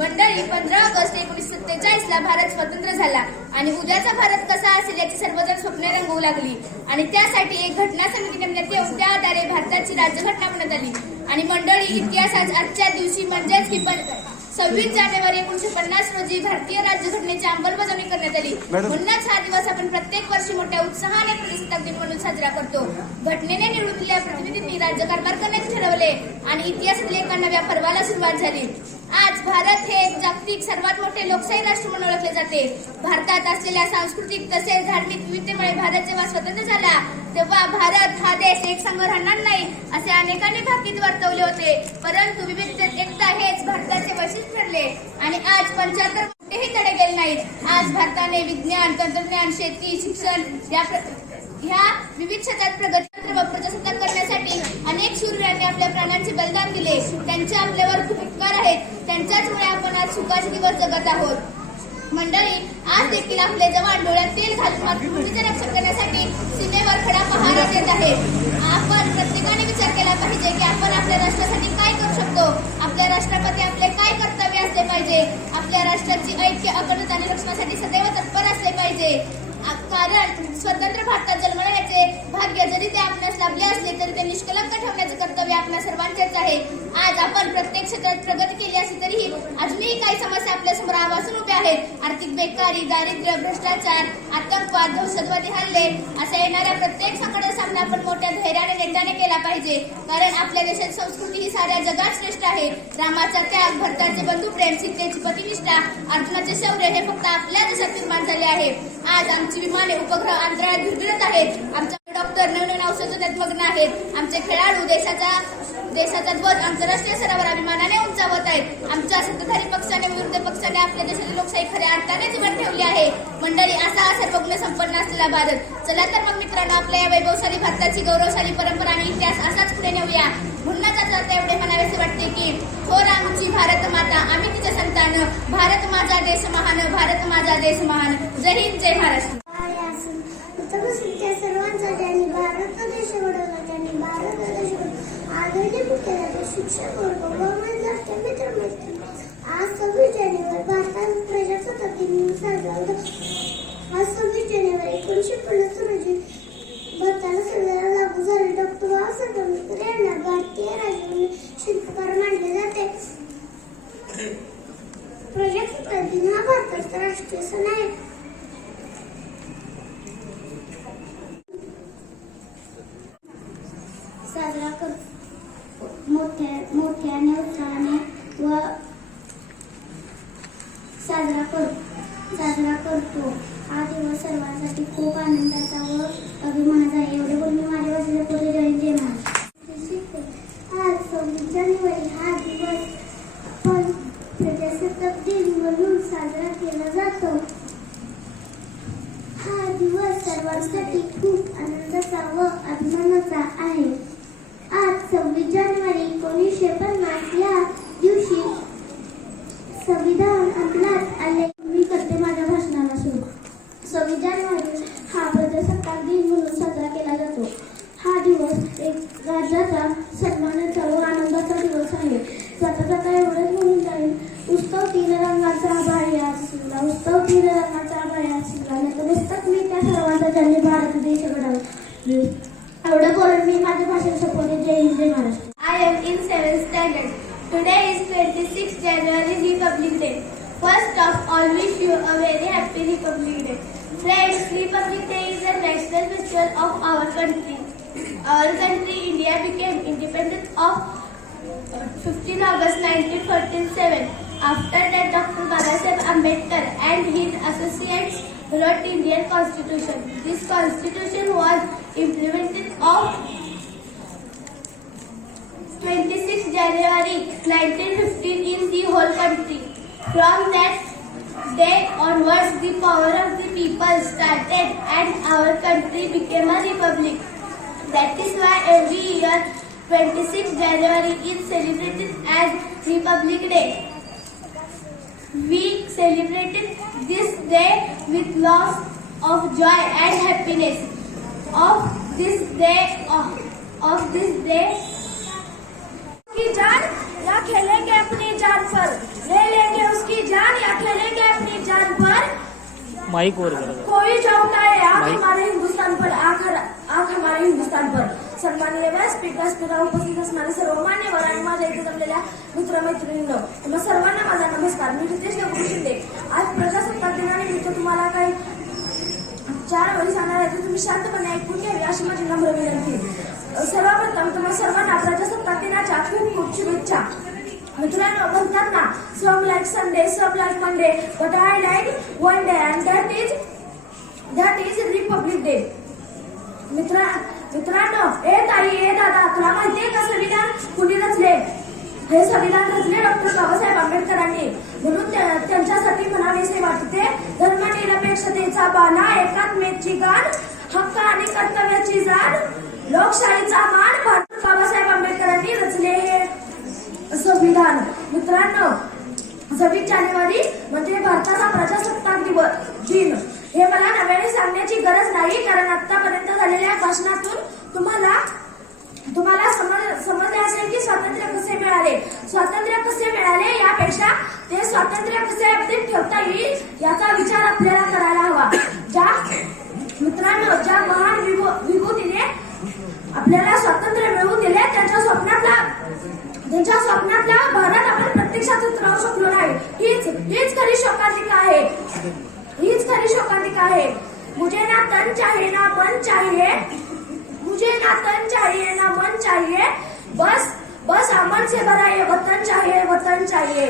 मंडळी पंधरा ऑगस्ट एकोणीसशे सत्तेचाळीस ला भारत स्वतंत्र झाला. आणि उद्याचा भारत कसा असेल याची सर्वजण स्वप्ने रंगवू लागली. आणि त्यासाठी एक घटना समिती नेमण्यात येऊन त्या आधारे भारताची राज्यघटना बनवण्यात आली. आणि मंडळी इतिहासात आजच्या दिवशी म्हणजेच की सव्वीस जानेवारी एकोणीशे पन्नास रोजी भारतीय राज्यघटनेची अंमलबजावणी करण्यात आली. म्हणूनच हा दिवस आपण प्रत्येक वर्षी मोठ्या उत्साहाने प्रजासत्ताक दिन म्हणून साजरा करतो. घटनेने निवडून दिलेल्या प्रतिनिधींनी राज्यकारभार करण्याचे ठरवले. आणि इतिहासातील एका नव्या पर्वाला सुरुवात झाली. आज भारत हे जागतिक सर्वात मोठे लोकशाही राष्ट्र म्हणून ओळखले जाते. भारतात असलेल्या सांस्कृतिक तसेच धार्मिक विविधतेमुळे भारत जेव्हा स्वतंत्र झाला तेव्हा भारत हा देश एक संघ राहणार नाही असे अनेकांनी भाकीत वर्तवले होते. परंतु विविधतेत एकता हेच भारताचे वैशिष्ट्य ठरले. आणि आज पंच्याहत्तर कुठेही तडे गेले नाहीत. आज भारताने विज्ञान तंत्रज्ञान शेती शिक्षण या प्र- ह्या विविध क्षेत्रात प्रगती व प्रजासत्ताक करण्यासाठी अनेक शूरवीरांनी आपल्या प्राणांचे बलिदान दिले. त्यांचे आपल्यावर खूप उपकार आहेत. त्यांच्याचमुळे आपण आज सुखाचे दिवस जगत आहोत. मंडळी आज देखील आपले जवान डोळ्यात तेल घालून मातृभूमीचे रक्षण करण्यासाठी सीमेवर खडा पहारा देत आहे आपण प्रत्येकाने विचार केला पाहिजे की आपण आपल्या राष्ट्रासाठी काय करू शकतो? आपल्या राष्ट्रपती आपले काय कर्तव्य असले पाहिजे? आपल्या राष्ट्राची ऐक्य अखंडता आणि रक्षणासाठी सदैव तत्पर असले पाहिजे. कारण स्वतंत्र भारतात जन्मण्याचे भाग्य जरी ते आपल्यास लाभले असले तरी ते निष्कलंक ठेवण्याचे कर्तव्य आपल्या सर्वांचेच आहे. आज आपण प्रत्येक क्षेत्रात प्रगती केली असली तरीही अजूनही काही समस्या आपल्यासमोर आवाजून उभ्या आहेत. आर्थिक बेकारी दारिद्र्य भ्रष्टाचार आतंकवाद दहशतवादी हल्ले असा येणाऱ्या प्रत्येक संकटाचा सामना आपण मोठ्या धैर्याने नेटाने केला पाहिजे. कारण आपल्या देशात संस्कृती ही साऱ्या जगात श्रेष्ठ आहे. रामाचा त्याग भरताचे बंधुप्रेम सीतेची पतिनिष्ठा अर्जुनाचे शौर्य हे फक्त आपल्या देशात निर्माण झाले आहे. आज आमची विमाने उपग्रह अंतराळात भिरभिरत आहेत. आमच्या डॉक्टर नवनवीन औषधात मग्न आहेत. आमचे खेळाडू देशाचा देशाचा ध्वज आंतरराष्ट्रीय स्तरावर अभिमानाने उंचावत आहेत. आमच्या सत्ताधारी पक्षाने विरुद्ध पक्षाने आपल्या देशाची लोकशाही खऱ्या अर्थाने जीवन ठेवली आहे. मंडळी असा हा सर्वज्ञ संपन्न असलेला भारत चला तर मग मित्रांनो आपल्या या वैभवशाली भारताची गौरवशाली परंपरा आणि इतिहास असाच पुढे नेऊया. म्हणूनच आता एवढे म्हणावेसे वाटते की हो थोर आमची भारत माता आम्ही तिचे संतान. भारत माझा देश महान भारत माझा देश महान. जय हिंद जय महाराष्ट्र. असून भारत देश घडवण्यासाठी त्यांनी भारत देश आदरणीय शिक्षक वर्ग व मित्र आज सव्वीस जानेवारी भारतात प्रजासत्ताक दिन साजरा होतो. आज सव्वीस जानेवारी एकोणीसशे पन्नास रोजी भारताला संविधान डॉक्टर बाबासाहेब आंबेडकर यांना भारतीय राज्यघटनेचे शिल्पकार मानले जाते प्रजासत्ताक दिन हा भारताचा राष्ट्रीय सण आहे साजरा कर मोठ्या मोठ्याने उत्साहाने व साजरा कर साजरा करतो हा दिवस सर्वांसाठी खूप आनंदाचा व अभिमानाचा आहे. एवढे बोलून मी माझ्या भाषेला पुढे जयंती जय महाराज आज सव्वीस जानेवारी हा दिवस पण प्रजासत्ताक दिन म्हणून साजरा केला जातो. हा दिवस सर्वांसाठी खूप आनंदाचा व अभिमानाचा आहे आज सव्वीस जानेवारी एकोणीसशे पन्नास या दिवशी संविधान अंमलात आले मी करते माझ्या भाषणाला सुरू सव्वीस जानेवारी हा प्रजासत्ताक दिन म्हणून साजरा केला जातो हा दिवस एक राज्याचा सन्मानाचा व आनंदाचा दिवस आहे जाता जाता एवढंच म्हणून जाईल उत्सव तीन रंगाचा आभाळी असला उत्सव तीन रंगाचा आभाळी असला नंतर पुस्तक मी त्या सर्वांचा ज्यांनी भारत देश घडवला एवढं करून मी माझ्या भाषेत संपवते Jai Hind Jai Maharashtra I am in seven standard today is twenty six January republic day first of all wish you a very happy republic day Friends, Republic Day is a national festival of our country. Our country, India, became independence of 15 August 1947. After that, Dr. Babasaheb Ambedkar and his associates wrote Indian Constitution. This Constitution was implemented of 26 January 1915 in the whole country. From that day onwards, the power of the people started and our country became a republic. That is why every year 26 January is celebrated as Republic Day. We celebrated this day with lots of joy and happiness. Of this day, of, of this day, की जान या खेलेंगे अपनी जान पर ले लेंगे उसकी जान या खेलेंगे अपनी जान पर करा जरा. कोई जो उठाए आँख हमारे हिंदुस्तान पर आँख आँख हमारे हिंदुस्तान पर सन्माननीय व्यासपीठ व्यासपीठावर उपस्थित असणारे सर्व मान्यवर आणि माझ्या इथे जमलेल्या मित्रमैत्रिणींनो तुम्हा सर्वांना माझा नमस्कार. मी रितेश देवगुरु शिंदे. आज प्रजासत्ताक दिनानिमित्त तुम्हाला काही चार वेळी सांगणार आहे तर तुम्ही शांतपणे ऐकून घ्यावी अशी माझी नम्र विनंती. सर्वप्रथम तुम्हाला सर्वांना प्रजासत्ताक दिनाच्या खूप खूप शुभेच्छा. मित्रांनो म्हणतात ना some like Sunday some like Monday but I like one day and that is that is republic day मित्रांनो मित्रांनो ए ताई ए दादा तुला माहितीये का संविधान कुणी रचले हे संविधान रचले डॉक्टर बाबासाहेब आंबेडकरांनी. म्हणून त्यांच्यासाठी म्हणावेसे वाटते धर्मनिरपेक्षतेचा बाला एकात्मेची गाण हक्क आणि कर्तव्याची जाण लोकशाहीचा मान डॉक्टर बाबासाहेब आंबेडकरांनी रचले. हे संविधान मित्रांनो सव्वीस जानेवारी म्हणजे भारताचा प्रजासत्ताक दिवस दिन. हे मला नव्याने सांगण्याची गरज नाही कारण आतापर्यंत झालेल्या भाषणातून तुम्हाला तुम्हाला समज समजले असेल की स्वातंत्र्य कसे मिळाले. स्वातंत्र्य कसे मिळाले यापेक्षा ते स्वातंत्र्य कसे अगदी ठेवता येईल याचा विचार आपल्याला करायला हवा. ज्या मित्रांनो ज्या महान विभू- विभूतीने आपल्याला स्वातंत्र्य मिळवून दिले त्यांच्या स्वप्नातला त्यांच्या स्वप्नातला भारत आपण प्रत्यक्षात उतरवू शकलो नाही. हीच हीच खरी शोकांतिका आहे. हीच खरी शोकांतिका आहे. मुझे ना तन चाहिए ना मन चाहिए. मुझे ना तन चाहिए ना मन चाहिए. बस बस अमन से भरा ये वतन चाहिए वतन चाहिए.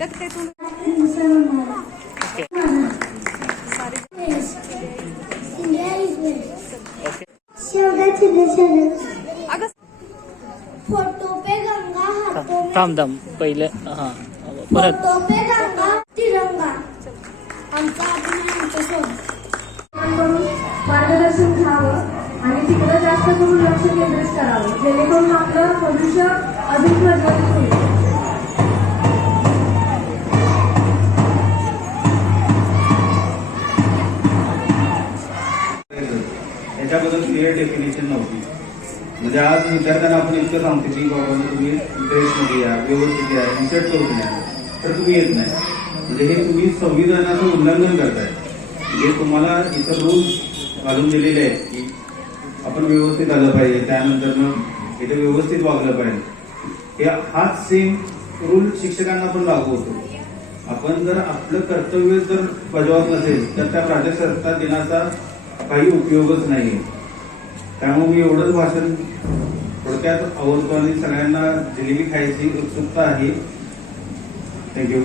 पे गंगा तिरंगा. आमचा अभिमान आमचं सोबत. करून मार्गदर्शन घ्यावं आणि तिकडे जास्त करून लक्ष केंद्रित करावं. जेणेकरून आपलं भविष्य अधिक होईल. त्याबद्दल क्लिअर डेफिनेशन नव्हती. म्हणजे आज विद्यार्थ्यांना आपण इतकं सांगतो की बाबा म्हणजे तुम्ही ड्रेसमध्ये या व्यवस्थित या इन्सर्ट करून या. तर तुम्ही येत नाही. म्हणजे हे तुम्ही संविधानाचं उल्लंघन करताय. जे तुम्हाला इथं रूल्स घालून दिलेले आहेत की आपण व्यवस्थित आलं पाहिजे त्यानंतर मग इथे व्यवस्थित वागलं पाहिजे. हे हाच सेम रूल शिक्षकांना पण लागू होतो आपण जर आपलं कर्तव्य जर बजावत नसेल तर त्या प्रजासत्ताक दिनाचा काही उपयोगच नाही त्यामुळे मी एवढंच भाषण थोडक्यात आवडतो आणि सगळ्यांना जिलेबी खायची उत्सुकता आहे. थँक्यू